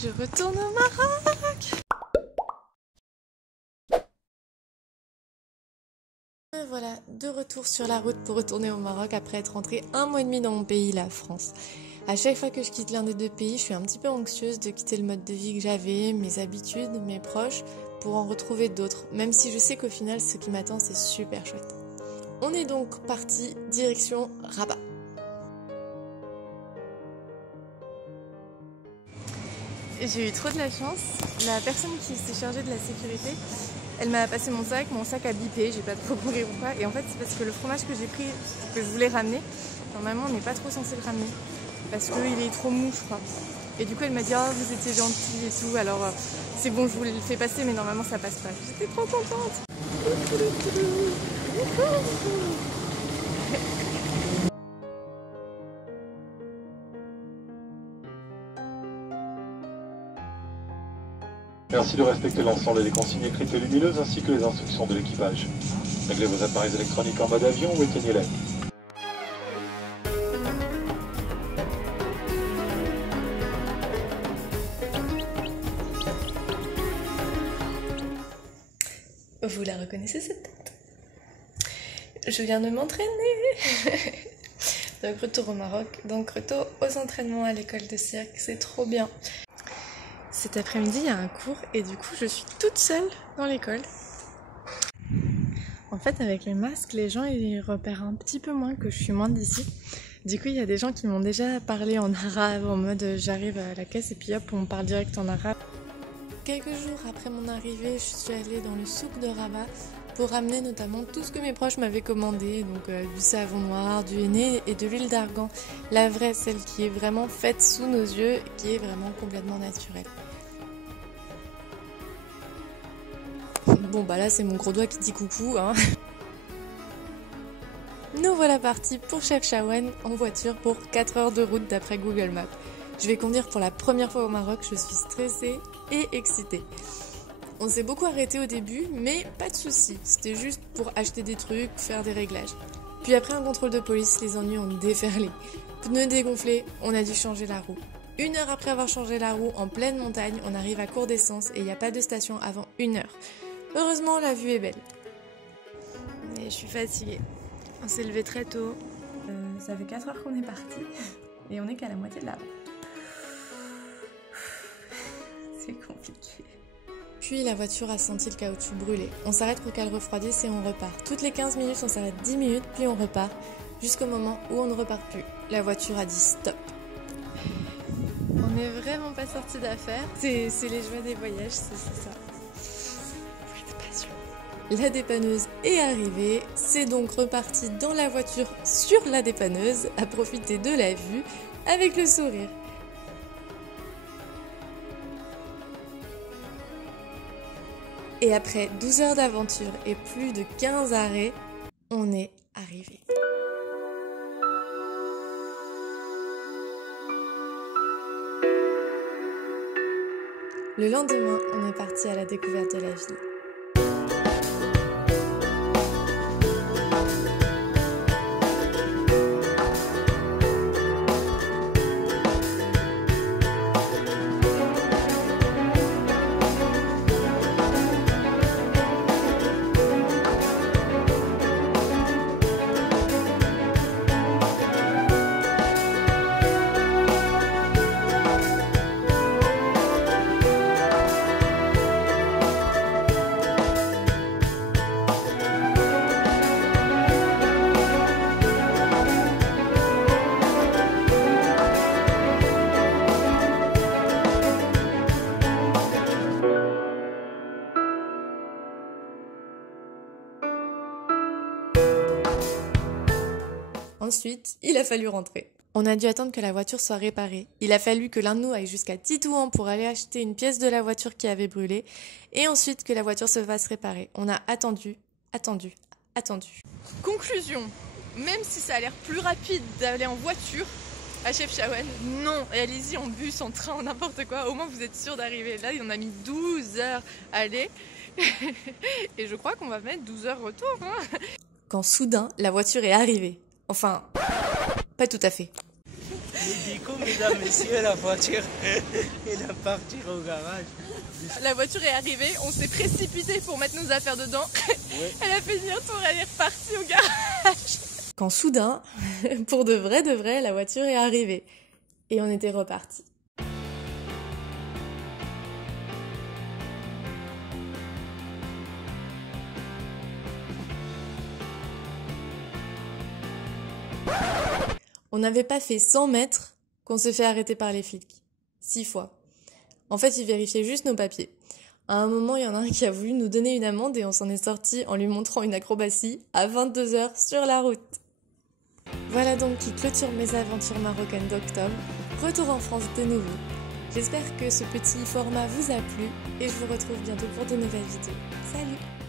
Je retourne au Maroc. Et voilà, de retour sur la route pour retourner au Maroc après être rentrée 1 mois et demi dans mon pays, la France. À chaque fois que je quitte l'un des deux pays, je suis un petit peu anxieuse de quitter le mode de vie que j'avais, mes habitudes, mes proches, pour en retrouver d'autres, même si je sais qu'au final, ce qui m'attend, c'est super chouette. On est donc parti direction Rabat. J'ai eu trop de la chance. La personne qui s'est chargée de la sécurité, elle m'a passé mon sac a bipé, j'ai pas trop compris pourquoi. Et en fait, c'est parce que le fromage que j'ai pris, que je voulais ramener, normalement, on n'est pas trop censé le ramener. Parce qu'il est trop mou, je crois. Et du coup, elle m'a dit « Oh, vous étiez gentil et tout, alors c'est bon, je vous le fais passer, mais normalement, ça passe pas. » J'étais trop contente. Merci de respecter l'ensemble des consignes écrites et lumineuses ainsi que les instructions de l'équipage. Réglez vos appareils électroniques en mode avion ou éteignez-les. Vous la reconnaissez cette tête? Je viens de m'entraîner. Donc retour au Maroc, donc retour aux entraînements à l'école de cirque, c'est trop bien. Cet après-midi, il y a un cours et du coup, je suis toute seule dans l'école. En fait, avec les masques, les gens ils repèrent un petit peu moins que je suis moins d'ici. Du coup, il y a des gens qui m'ont déjà parlé en arabe, en mode j'arrive à la caisse et puis hop, on me parle direct en arabe. Quelques jours après mon arrivée, je suis allée dans le souk de Rabat pour ramener notamment tout ce que mes proches m'avaient commandé, donc du savon noir, du henné et de l'huile d'argan. La vraie, celle qui est vraiment faite sous nos yeux, qui est vraiment complètement naturelle. Bon bah là c'est mon gros doigt qui dit coucou hein. Nous voilà partis pour Chefchaouen en voiture pour 4 heures de route d'après Google Maps. Je vais conduire pour la première fois au Maroc, je suis stressée et excitée. On s'est beaucoup arrêté au début, mais pas de soucis, c'était juste pour acheter des trucs, faire des réglages. Puis après un contrôle de police, les ennuis ont déferlé. Pneus dégonflés, on a dû changer la roue. 1 heure après avoir changé la roue, en pleine montagne, on arrive à court d'essence et il n'y a pas de station avant 1 heure. Heureusement, la vue est belle. Et je suis fatiguée. On s'est levé très tôt. Ça fait 4 heures qu'on est parti et on est qu'à la moitié de la route. C'est compliqué. Puis la voiture a senti le caoutchouc brûler. On s'arrête pour qu'elle refroidisse et on repart. Toutes les 15 minutes, on s'arrête 10 minutes, puis on repart. Jusqu'au moment où on ne repart plus. La voiture a dit stop. On n'est vraiment pas sorti d'affaires. C'est les joies des voyages, c'est ça. La dépanneuse est arrivée, c'est donc reparti dans la voiture sur la dépanneuse à profiter de la vue avec le sourire. Et après 12 heures d'aventure et plus de 15 arrêts, on est arrivé. Le lendemain, on est parti à la découverte de la ville. Ensuite, il a fallu rentrer. On a dû attendre que la voiture soit réparée. Il a fallu que l'un de nous aille jusqu'à Titouan pour aller acheter une pièce de la voiture qui avait brûlé et ensuite que la voiture se fasse réparer. On a attendu. Conclusion, même si ça a l'air plus rapide d'aller en voiture à Chefchaouen, non, allez-y en bus, en train, en n'importe quoi, au moins vous êtes sûr d'arriver. Là, on a mis 12 heures à aller et je crois qu'on va mettre 12 heures retour. Hein. Quand soudain, la voiture est arrivée. Enfin, pas tout à fait. Et du coup, mesdames, messieurs, la voiture elle a parti au garage. La voiture est arrivée, on s'est précipité pour mettre nos affaires dedans. Ouais. Elle a fait demi-tour, elle est repartie au garage. Quand soudain, pour de vrai, la voiture est arrivée. Et on était repartis. On n'avait pas fait 100 mètres qu'on se fait arrêter par les flics. 6 fois. En fait, ils vérifiaient juste nos papiers. À un moment, il y en a un qui a voulu nous donner une amende et on s'en est sorti en lui montrant une acrobatie à 22h sur la route. Voilà donc qui clôture mes aventures marocaines d'octobre. Retour en France de nouveau. J'espère que ce petit format vous a plu et je vous retrouve bientôt pour de nouvelles vidéos. Salut!